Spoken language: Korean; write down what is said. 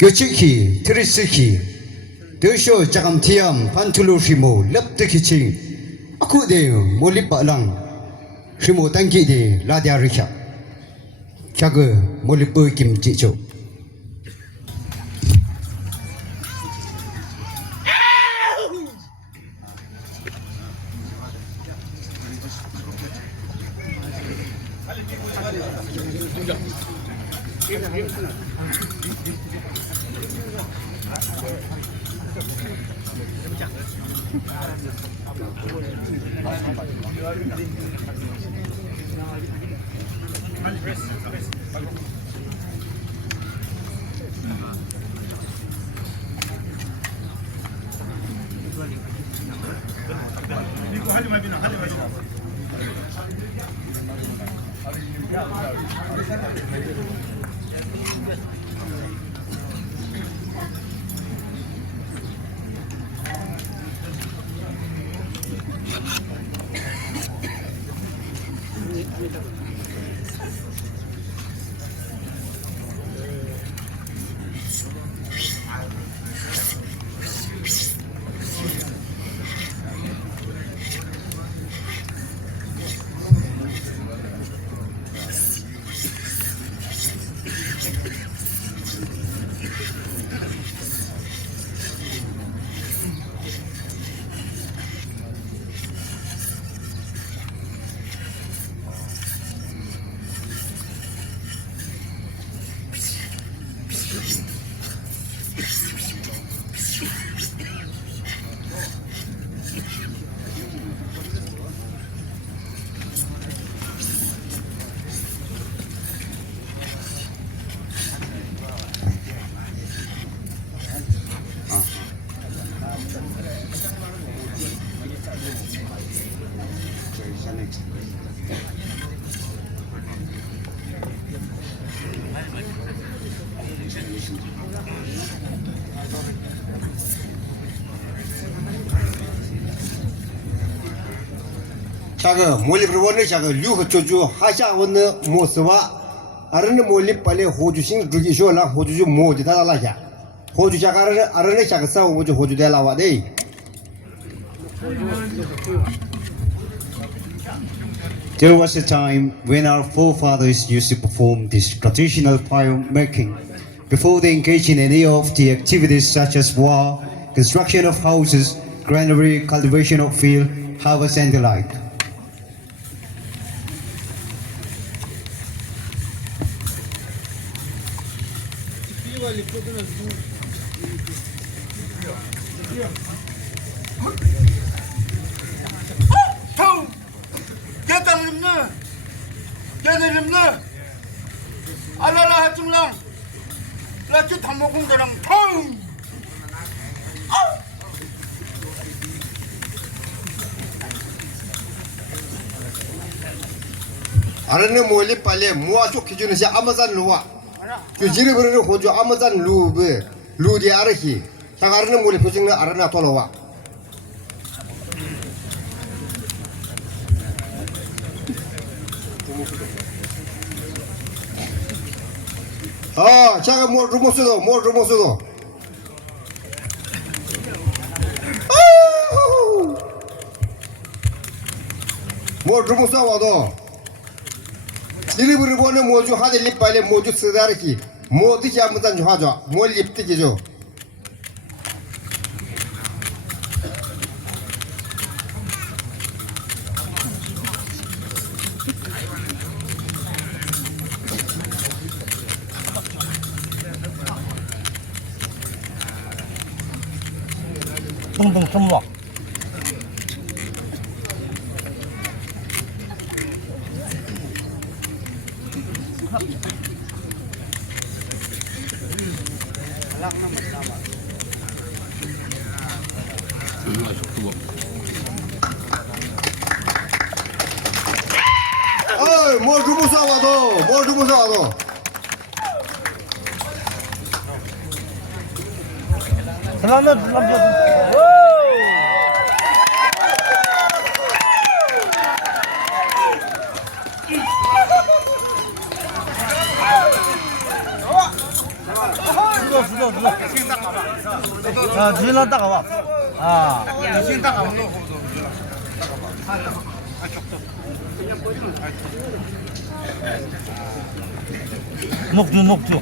교치키 트리스키 더쇼 자감 티암 판툴로시모 lep트키칭 아쿠데요 몰리빠랑 시모 땅기데 라디아리샤 캬그 몰리뿌 김치초 자그 몰리브르원의 자그 류허초주 하샤원의 모스와 아르는 몰리 빨리 호주신 그기쇼라 호주주 모지 다달라샤 호주 자가르 아르네 자그 싸우고주 호주 대라와데 There was a time when our forefathers used to perform this traditional fire making before they engaged in any of the activities such as war, construction of houses, granary, cultivation of field, harvest and the like. 알라라 하중랑 라치 담모공대랑 텅 아르네 몰리 빨리 모아쪽 기준은 시 아마잔 루와 그 지르버는 호주 아마잔 루베 루디 아르히 당 아르네 몰리 표정은 아르나 돌아와 아, 자가 뭐 루모스도 뭐 루모스 와도 지리부리 보는 모주 하들리 빨리 모주 쓰다르기 모드지 아무단 좀 하죠 뭘 립뜨기죠 붕붕 춤봐 어이 뭐 루모스 와도 슬라메 啊，你那大个吧？啊，먹주.